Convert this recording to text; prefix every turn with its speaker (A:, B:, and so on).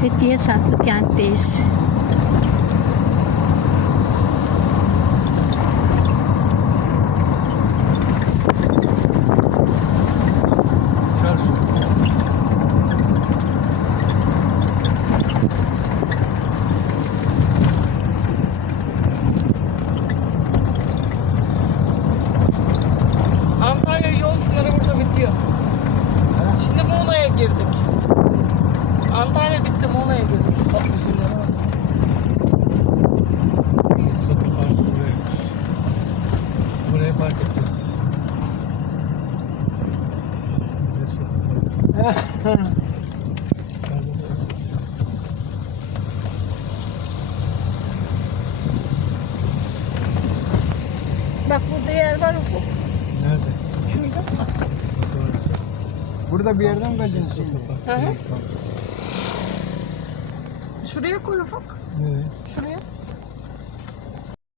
A: Fethiye Saklı Kent'teyiz.
B: Antalya yol sınırı burada bitiyor. Şimdi Muğla'ya girdik.
C: Park edeceğiz.
B: Bak burada yer var ufuk.
C: Nerede?
B: Şurada.
D: Burada bir yerden mi kalacaksın şimdi?
B: Hı hı. Şuraya koy ufuk.
C: Nereye?
B: Şuraya.